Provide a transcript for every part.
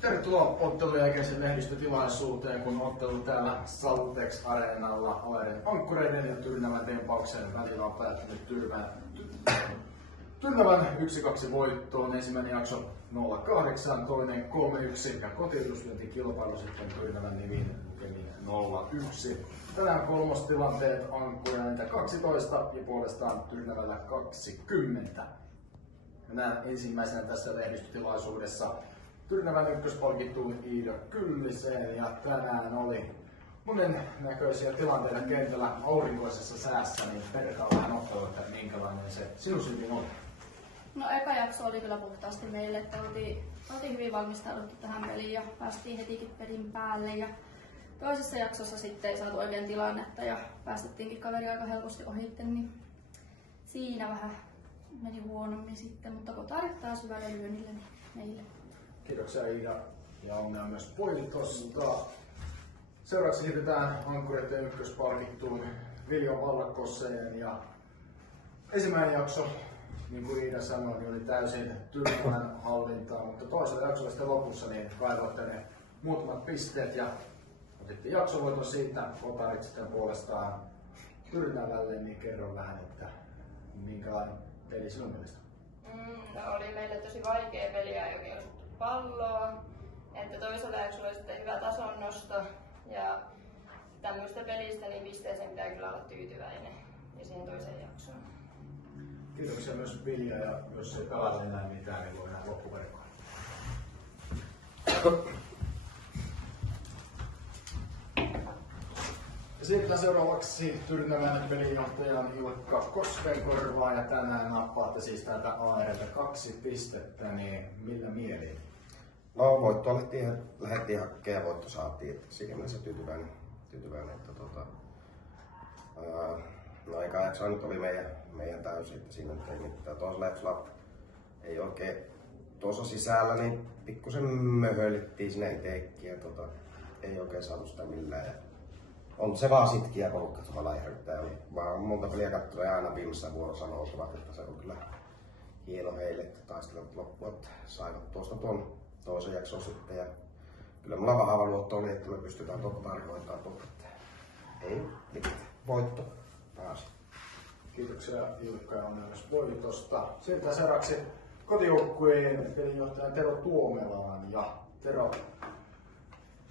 Tervetuloa ottelun jälkeiseen lehdistötilaisuuteen, kun ottelu täällä Saltex Areenalla Aeren Ankkureiden ja Tyrnävän tempauksen välillä on päättynyt Tyrnävän 1-2 voittoon. Ensimmäinen jakso 0-8, toinen 3-1 ja kotiutuslyöntikilpailu sitten Tyrnävän nimiin lukemiin 0-1. Tänään kolmostilanteet Ankkureilta 12 ja puolestaan Tyrnävällä 20. Mennään ensimmäisenä tässä lehdistötilaisuudessa Tyrnävän ykköspalkittuun Iida Kylliseen, ja tänään oli monen näköisiä tilanteita kentällä aurinkoisessa säässä, niin perkaa vähän ottelu, että minkälainen se sinun silmin oli? No eka jakso oli kyllä puhtaasti meille, että oltiin hyvin valmistauduttu tähän peliin ja päästiin hetikin pelin päälle, ja toisessa jaksossa sitten ei saatu oikein tilannetta ja päästettiinkin kaveri aika helposti ohitte, niin siinä vähän meni huonommin sitten, mutta kotarit taas hyvälle lyönnille meille. Kiitoksia Iida ja onnea myös voitosta. Seuraavaksi siirrytään Ankkureiden ykköspalkittuun Viljo Vallakkoseen, ja ensimmäinen jakso, niin kuin Iida sanoi, niin oli täysin Tyrnävän hallintaa, mutta toisella jaksolla sitten lopussa niin kaivoitte ne muutamat pisteet ja otettiin jaksovoiton siitä. Kotarit sitten puolestaan Tyrnävälle, niin kerro vähän, että minkälainen peli sinun mielestä? No, oli meille tosi vaikea peli ja ei oikein osuttu palloa. Että toisella jaksolla oli sitten hyvä tasonnosto ja tämmöistä pelistä niin pisteeseen pitää kyllä olla tyytyväinen ja siihen toiseen jaksoon. Kiitoksia myös Vilja, ja jos ei pelata enää mitään, niin voi nähdä loppuverkkoon. Siirrytään seuraavaksi Tyrnävän pelinjohtajan Ilkka Koskenkorvaan, ja tänään nappaatte siis täältä Aerilta 2 pistettä, niin millä mielin? No, voittoa lähdettiin hakemaan ja voitto saatiin, että siinä mielessä tyytyväinen että no eka jaksoa nyt oli meidän täysin, että siinä nyt ei mitään. Toisella jaksolla ei oikein tuossa sisällä, niin pikkusen möhöilittiin sinne itsekin ja ei oikein saatu sitä millään. Ja on se vaan sitkiä porukka tuolla järjyttää. Vaan monta peliä katsoa ja aina viimeisessä vuorossa nousevat, että se on kyllä hieno heille, että taistelevat loppuun, että saivat tuosta tuon toisen jakson sitten. Ja kyllä mulla vahva luotto oli, että me pystytään tuota tarkoittaa tuota. Ei mitään. Voitto taas. Kiitoksia Ilkka ja onnea myös voitosta. Siirrytään seuraavaksi kotijoukkueen pelinjohtajan Tero Tuomelaan. Ja Tero,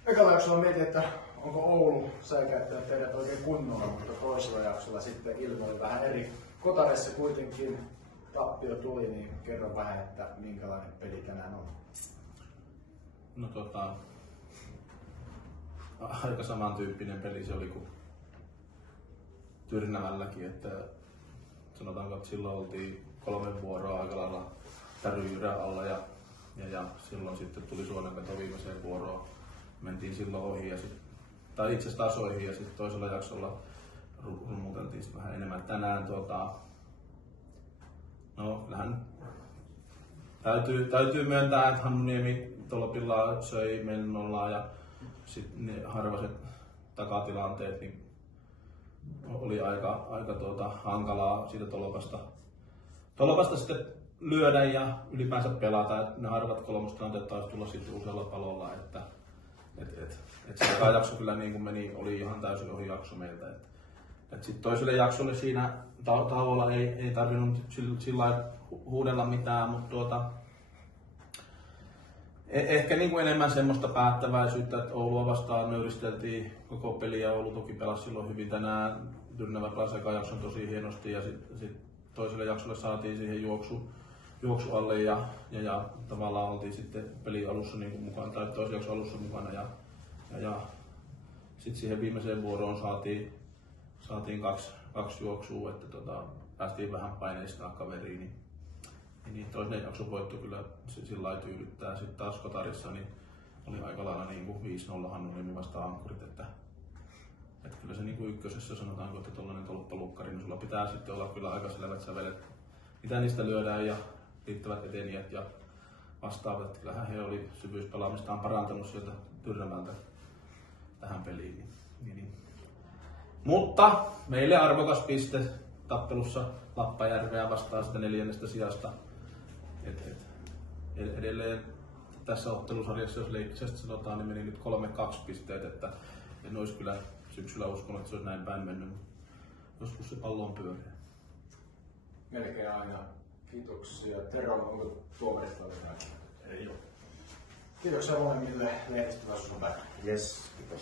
ekalla jaksolla mietin, että onko Oulu säikäyttänyt teidät oikein kunnolla, mutta toisella jaksolla sitten ilmoili vähän eri. Kotareissa kuitenkin tappio tuli, niin kerro vähän, että minkälainen peli tänään on. No aika samantyyppinen peli se oli kuin Tyrnävälläkin, että sanotaanko, että silloin oltiin 3 vuoroa aika lailla täryjyrän alla ja silloin sitten tuli suonenveto viimeiseen vuoroon. Mentiin silloin ohi tai itse asiassa taas ohi ja sitten toisella jaksolla rummuteltiin vähän enemmän. Tänään no kyllähän täytyy myöntää, että Hannuniemi tolpilla söi meidän nollaa ja sitten ne harvaset takatilanteet niin oli aika hankalaa siitä tolpasta sitten lyödä ja ylipäänsä pelata. Et ne harvat kolmostilanteet taisi tulla sitten usealla palolla, että se jakso kyllä niin kuin oli ihan täysin ohi jakso meiltä. Sitten toiselle jaksolle siinä tauolla ei tarvinnut sillä huudella mitään, mutta ehkä niin kuin enemmän semmoista päättäväisyyttä, että Oulua vastaan nöyristeltiin koko peli ja Oulu toki pelasi silloin hyvin. Tänään Tyrnävä pelasi ekan jakson tosi hienosti ja sitten toiselle jaksolle saatiin siihen juoksu alle ja tavallaan oltiin sitten peli alussa niin kuin mukana tai toisen jakson alussa mukana ja sitten siihen viimeiseen vuoroon saatiin kaksi juoksua, että päästiin vähän paineistaa kaveriin. Niin toinen jakson voitto kyllä sillä lailla tyydyttää. Sitten taas Kotarissa niin oli aika lailla niin kuin 5-0 Hannuniemi vastaan Ankkurit. Että kyllä se niin kuin ykkösessä sanotaanko, että tuollainen tolppalukkari, niin sulla pitää sitten olla kyllä aika selvät sävelet, mitä niistä lyödään ja riittävät etenijät ja vastaavat. Kyllähän he oli syvyyspelaamistaan parantanut sieltä Tyrnävältä tähän peliin. Niin. Mutta meille arvokas piste tappelussa Lappajärveä vastaan sitä 4. sijasta. Edelleen tässä ottelusarjassa, jos leikkisesti sanotaan, niin meni nyt 3-2 pisteet, että en olisi kyllä syksyllä uskonut, että se olisi näin päin mennyt. Joskus se pallo on pyöreä. Melkein aina. Kiitoksia. Tero, onko tuomarista jotain? Ei ole. Kiitoksia molemmille lehdistöllä. Yes, kiitos.